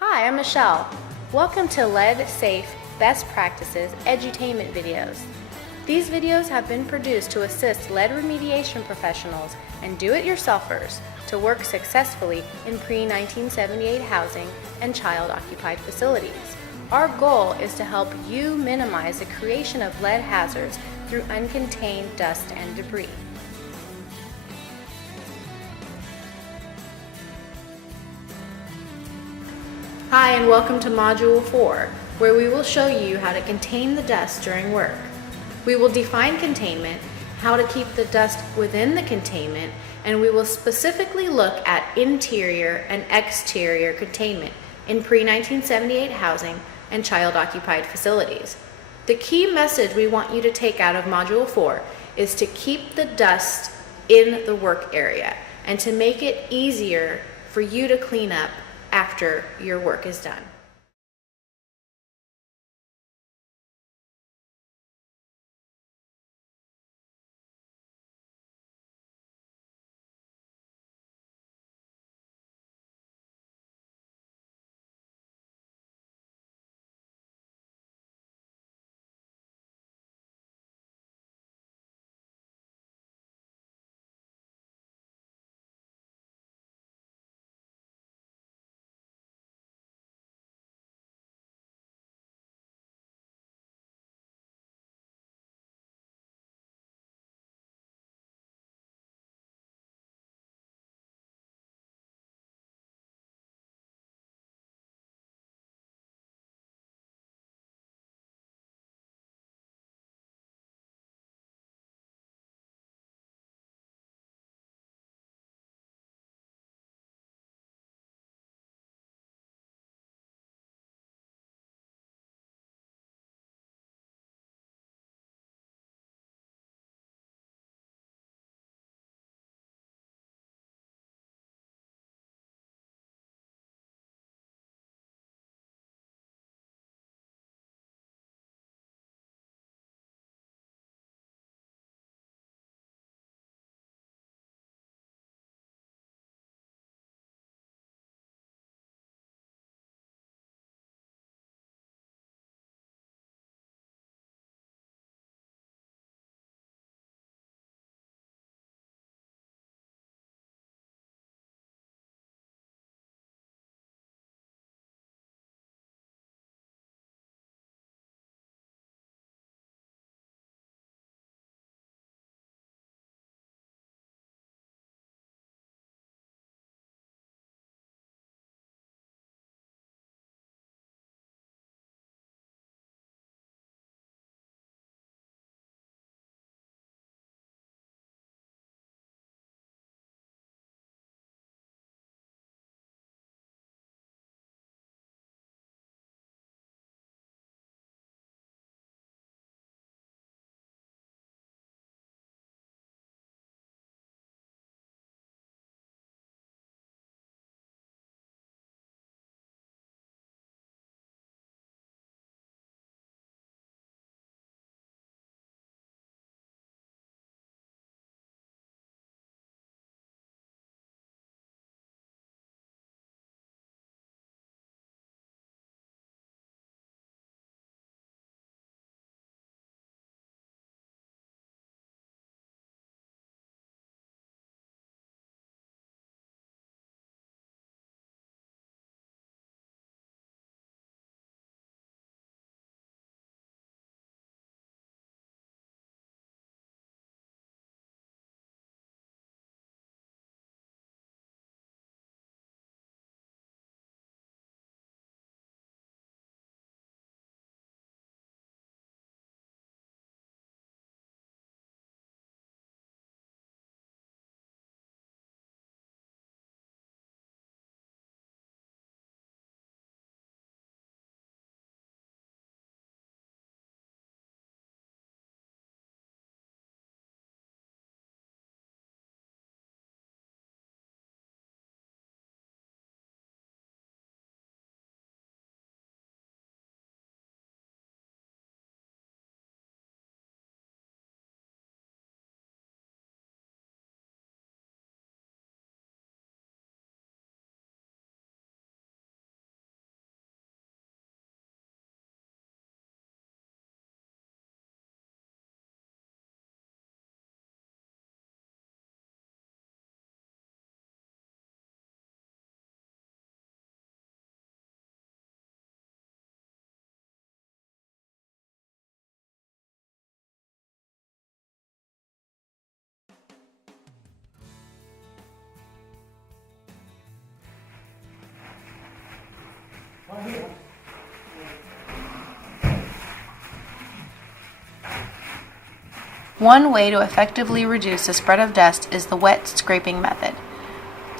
Hi, I'm Michelle. Welcome to Lead Safe Best Practices Edutainment videos. These videos have been produced to assist lead remediation professionals and do-it-yourselfers to work successfully in pre-1978 housing and child-occupied facilities. Our goal is to help you minimize the creation of lead hazards through uncontained dust and debris. Hi, and welcome to Module 4, where we will show you how to contain the dust during work. We will define containment, how to keep the dust within the containment, and we will specifically look at interior and exterior containment in pre-1978 housing and child-occupied facilities. The key message we want you to take out of Module 4 is to keep the dust in the work area and to make it easier for you to clean up after your work is done. One way to effectively reduce the spread of dust is the wet scraping method.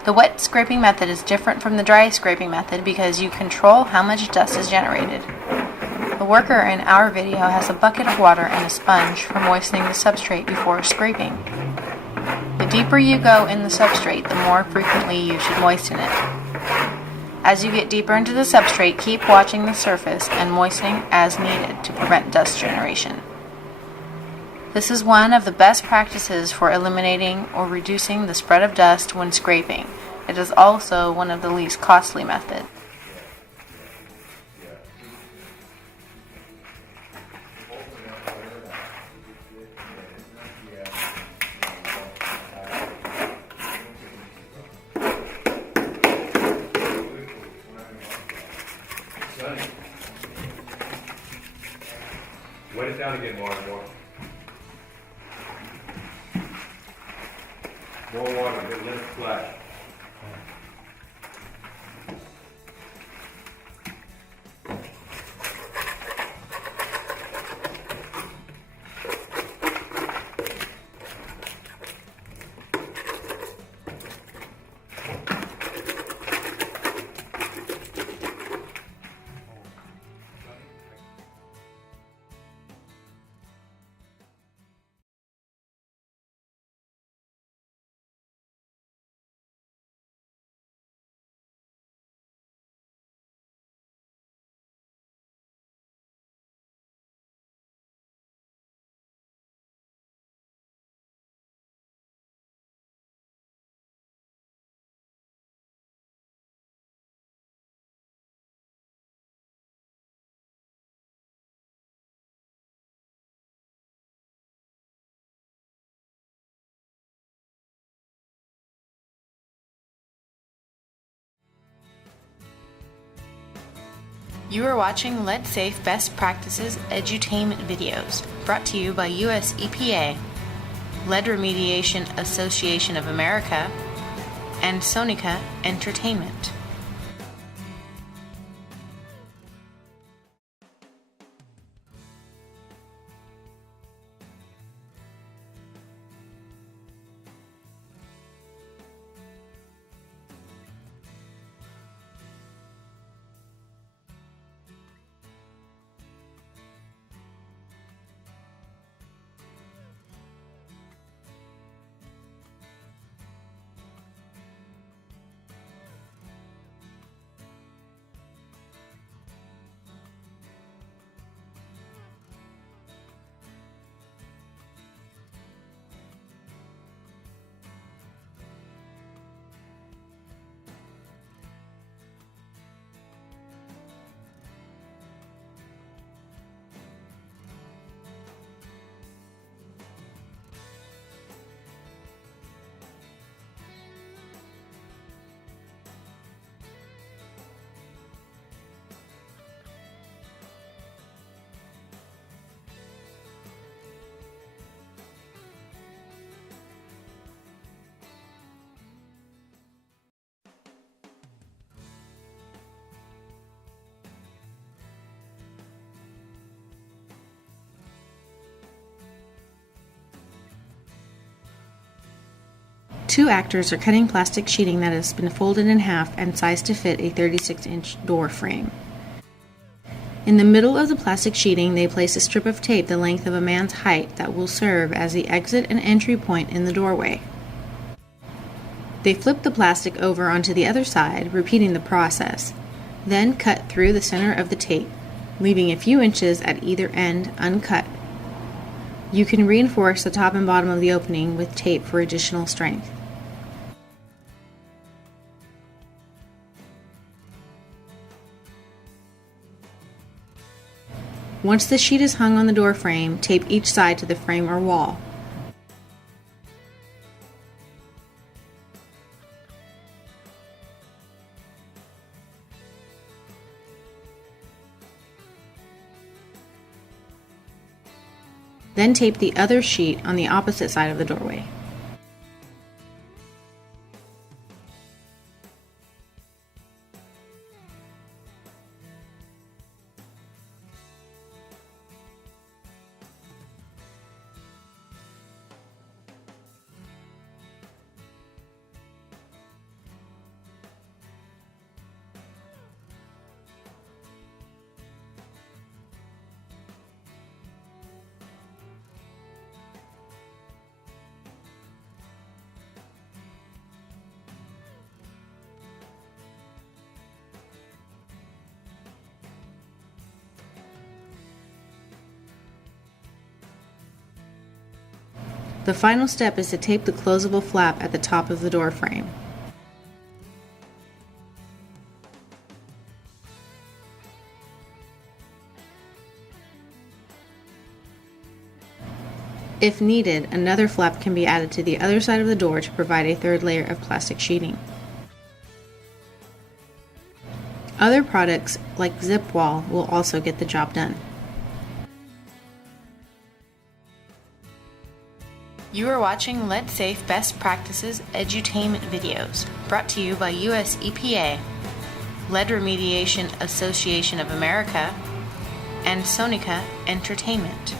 The wet scraping method is different from the dry scraping method because you control how much dust is generated. The worker in our video has a bucket of water and a sponge for moistening the substrate before scraping. The deeper you go in the substrate, the more frequently you should moisten it. As you get deeper into the substrate, keep watching the surface and moistening as needed to prevent dust generation. This is one of the best practices for eliminating or reducing the spread of dust when scraping. It is also one of the least costly methods. Wet it down again, more. More water, let it splash. You are watching Lead Safe Best Practices Edutainment videos, brought to you by US EPA, Lead Remediation Association of America, and Sonica Entertainment. Two actors are cutting plastic sheeting that has been folded in half and sized to fit a 36-inch door frame. In the middle of the plastic sheeting, they place a strip of tape the length of a man's height that will serve as the exit and entry point in the doorway. They flip the plastic over onto the other side, repeating the process, then cut through the center of the tape, leaving a few inches at either end uncut. You can reinforce the top and bottom of the opening with tape for additional strength. Once the sheet is hung on the door frame, tape each side to the frame or wall. Then tape the other sheet on the opposite side of the doorway. The final step is to tape the closable flap at the top of the door frame. If needed, another flap can be added to the other side of the door to provide a third layer of plastic sheeting. Other products, like zip wall, will also get the job done. You are watching Lead Safe Best Practices Edutainment videos, brought to you by US EPA, Lead Remediation Association of America, and Sonica Entertainment.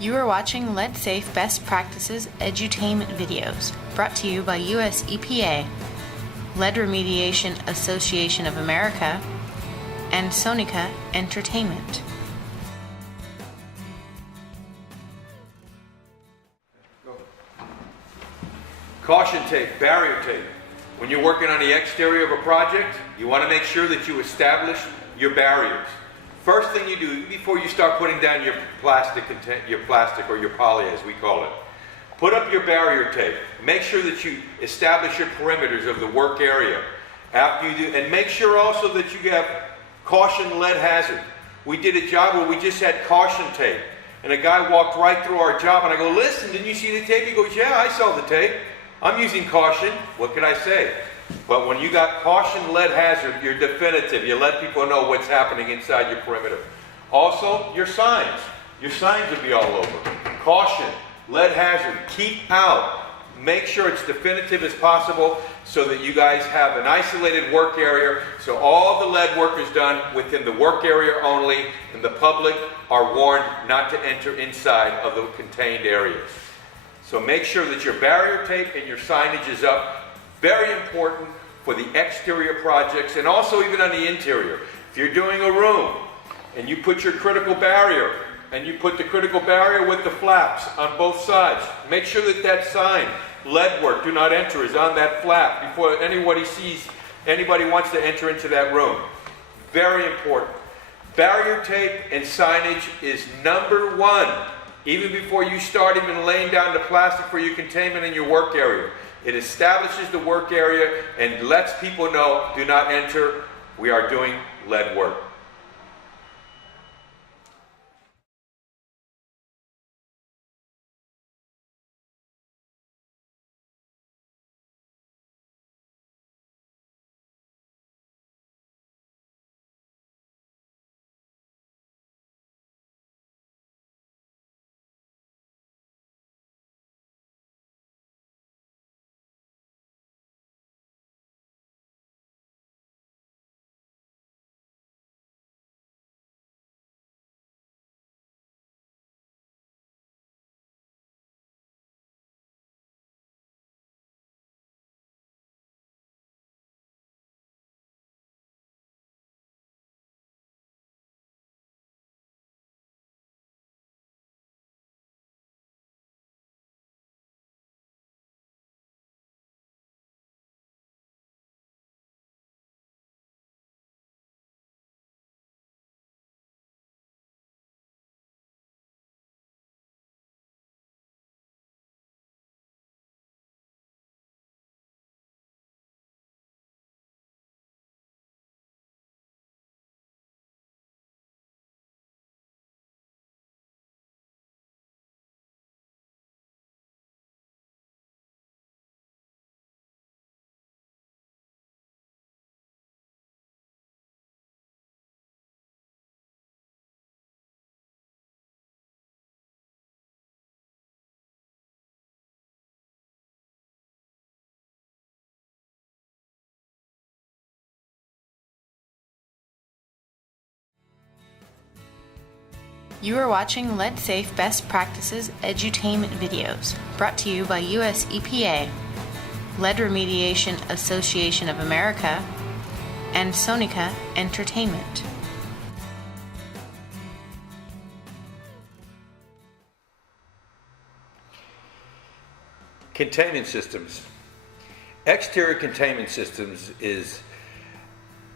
You are watching Lead Safe Best Practices Edutainment videos, brought to you by US EPA, Lead Remediation Association of America, and Sonica Entertainment. Caution tape, barrier tape. When you're working on the exterior of a project, you want to make sure that you establish your barriers. First thing you do before you start putting down your plastic or your poly as we call it, put up your barrier tape. Make sure that you establish your perimeters of the work area. After you do, and make sure also that you have caution lead hazard. We did a job where we just had caution tape, and a guy walked right through our job, and I go, "Listen, didn't you see the tape?" He goes, "Yeah, I saw the tape. I'm using caution. What can I say?" But when you got caution lead hazard, you're definitive. You let people know what's happening inside your perimeter. Also, your signs. Your signs will be all over. Caution, lead hazard, keep out. Make sure it's definitive as possible so that you guys have an isolated work area, so all the lead work is done within the work area only, and the public are warned not to enter inside of the contained areas. So make sure that your barrier tape and your signage is up. Very important for the exterior projects and also even on the interior. If you're doing a room and you put your critical barrier and you put the critical barrier with the flaps on both sides, make sure that that sign, lead work, do not enter, is on that flap before anybody wants to enter into that room. Very important. Barrier tape and signage is number one, even before you start even laying down the plastic for your containment in your work area. It establishes the work area and lets people know, do not enter, we are doing lead work. You are watching Lead Safe Best Practices Edutainment videos, brought to you by US EPA, Lead Remediation Association of America, and Sonica Entertainment. Containment systems. Exterior containment systems is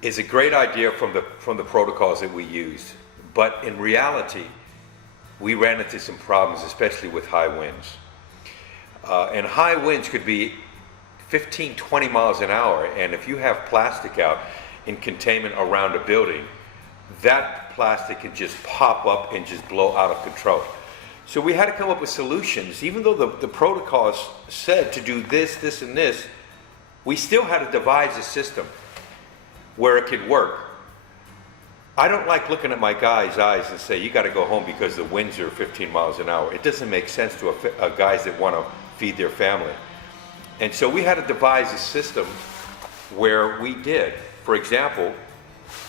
a great idea from the protocols that we used. But in reality, we ran into some problems, especially with high winds. And high winds could be 15, 20 miles an hour. And if you have plastic out in containment around a building, that plastic can just pop up and just blow out of control. So we had to come up with solutions. Even though the protocols said to do this, this, and this, we still had to devise a system where it could work. I don't like looking at my guy's eyes and say, you got to go home because the winds are 15 miles an hour. It doesn't make sense to guys that want to feed their family. And so we had to devise a system where we did. For example,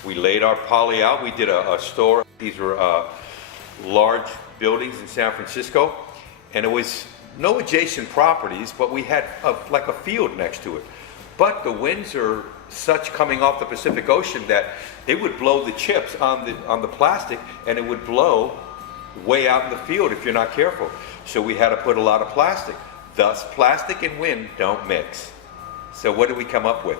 we laid our poly out. We did a store. These were large buildings in San Francisco, and it was no adjacent properties, but we had like a field next to it. But the winds are such coming off the Pacific Ocean that it would blow the chips on the plastic, and it would blow way out in the field if you're not careful. So we had to put a lot of plastic. Thus, plastic and wind don't mix. So what did we come up with?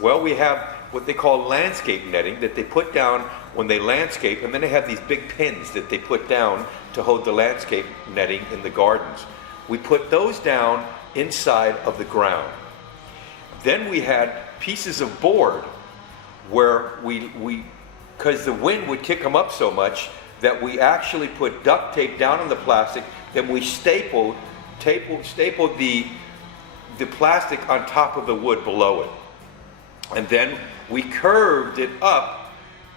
Well, we have what they call landscape netting that they put down when they landscape, and then they have these big pins that they put down to hold the landscape netting in the gardens. We put those down inside of the ground. Then we had pieces of board where because the wind would kick them up so much that we actually put duct tape down on the plastic, then we stapled the plastic on top of the wood below it. And then we curved it up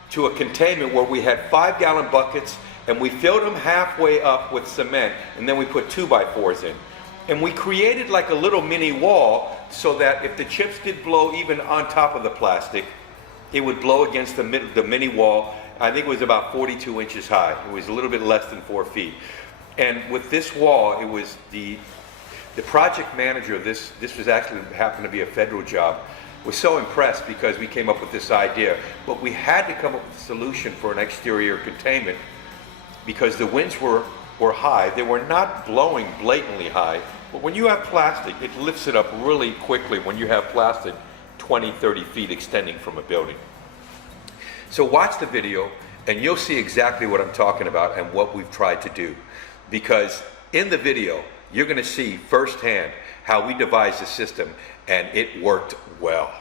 to a containment where we had 5-gallon buckets, and we filled them halfway up with cement, and then we put 2x4s in. And we created like a little mini wall so that if the chips did blow even on top of the plastic, it would blow against the mini wall. I think it was about 42 inches high. It was a little bit less than 4 feet. And with this wall, it was the project manager of this was actually happened to be a federal job, was so impressed because we came up with this idea. But we had to come up with a solution for an exterior containment because the winds were high. They were not blowing blatantly high, but when you have plastic, it lifts it up really quickly when you have plastic 20, 30 feet extending from a building. So watch the video and you'll see exactly what I'm talking about and what we've tried to do. Because in the video, you're going to see firsthand how we devised the system, and it worked well.